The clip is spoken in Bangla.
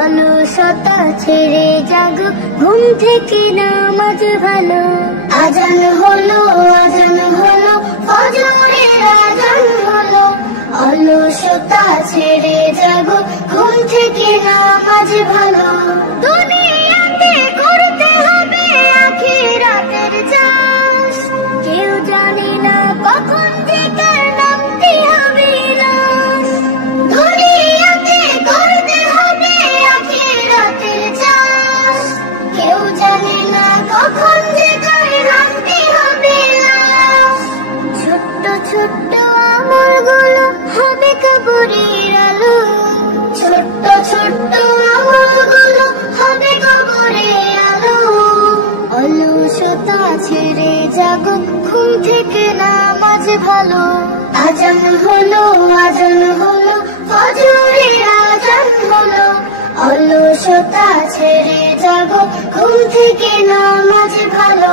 অলসতা ছেড়ে জাগো, ঘুম থেকে নামাজ ভালো। আজান হলো ফজরের আজান হলো। অলসতা ছেড়ে জাগো, ঘুম থেকে নামাজ ভালো। দুনিয়াতে করতে হবে আখিরাতের চাষ, কেউ জানে না কখন যে কার নামতে হবে লাশ। দুনিয়াতে করতে হবে আখিরাতের চাষ, কেউ জানে না কখন যে কার নামতে হবে লাশ। ছোট্ট ছোট্ট আমলগুলো হবে কবরের আলো। ছোট্ট ছোট্ট আমলগুলো হবে কবরের আলো। অলসতা ছেড়ে জাগো, ঘুম থেকে নামাজ ভালো। আজান হলো ফজরের আজান হলো। অলসতা ছেড়ে জাগো, ঘুম থেকে নামাজ ভালো।